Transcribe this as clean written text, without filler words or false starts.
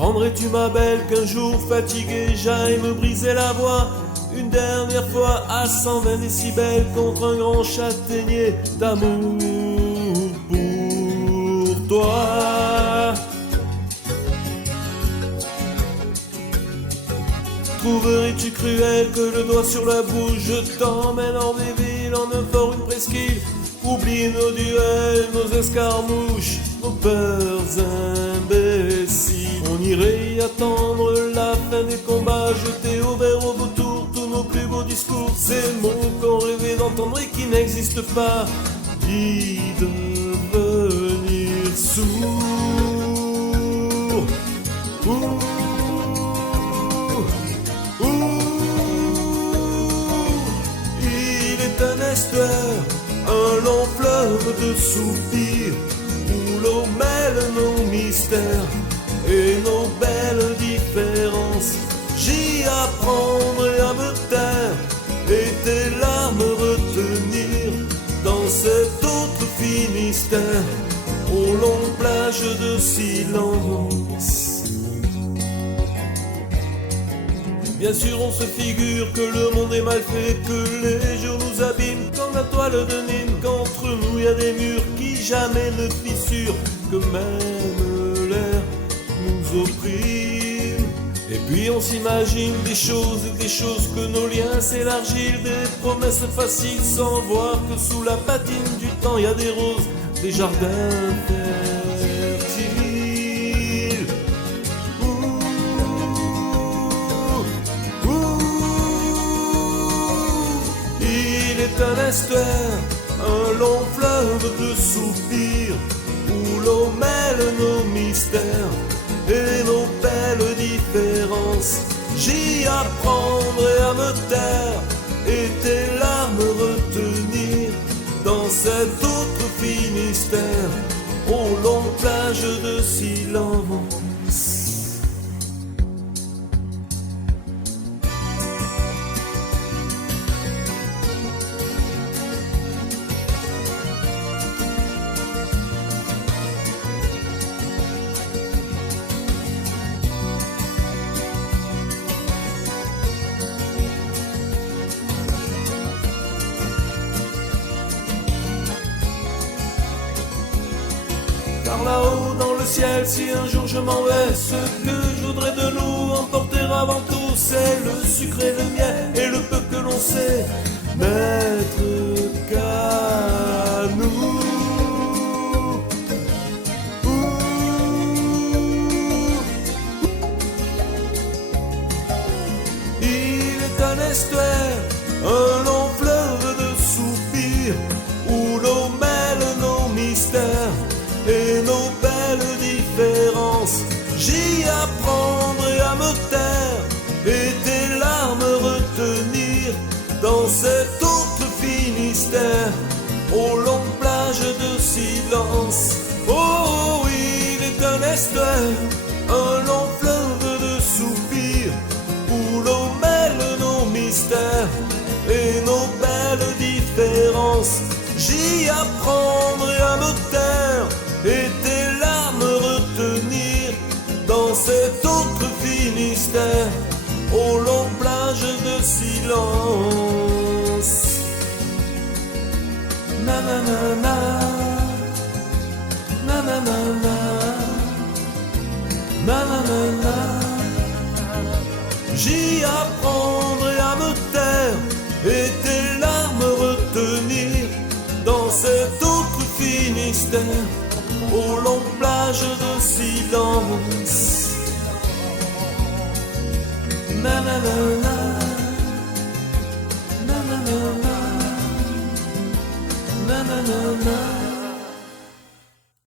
Comprendrais-tu ma belle qu'un jour fatigué j'aille me briser la voix une dernière fois à 120 décibels contre un grand châtaignier d'amour pour toi. Trouverais-tu cruel que le doigt sur la bouche je t'emmène hors des villes en un fort, une presqu'île? Oublie nos duels, nos escarmouches, nos peurs imbéciles. On irait y attendre la fin des combats, jeter au vert au vautour tous nos plus beaux discours, ces mots qu'on rêvait d'entendre et qui n'existent pas, d'y devenir sourd. Il est un estuaire, un long fleuve de soupirs, où l'eau mêle nos mystères et nos belles différences. J'y apprendrai à me taire et tes larmes retenir dans cet autre Finistère, aux longues plages de silence. Bien sûr on se figure que le monde est mal fait, que les jours nous abîment comme la toile de Nîmes, qu'entre nous y a des murs qui jamais ne fissurent, que même l'air nous opprime. Et puis on s'imagine des choses et des choses, que nos liens s'élargissent, des promesses faciles sans voir que sous la patine du temps y a des roses, des jardins fertiles. Il est un estuaire, un long fleuve de soupirs, où l'eau mêle nos mystères et nos belles différences. J'y apprendrai à me taire et tes larmes retenir dans cet autre Finistère, aux longues plages de silence. Car là-haut dans le ciel, si un jour je m'en vais, ce que je voudrais de nous emporter avant tout, c'est le sucre et le miel et le peu que l'on sait n'être qu'à nous. Il est un estuaire, un long fleuve de soupirs, où l'eau mêle nos mystères et nos belles différences. J'y apprendrai à me taire et tes larmes retenir dans cet autre Finistère, aux longues plages de silence. Oh, il est un estuaire, un long fleuve de soupirs, où l'eau mêle nos mystères et nos belles différences. J'y apprendrai à me taire et tes larmes retenir dans cet autre Finistère, aux longues plages de silence. Na na na na, na na na na, na na na na. J'y apprendrai à me taire et tes larmes retenir dans cet autre Finistère, aux longues plages de silence. Na na na na, na na na na, na na na na.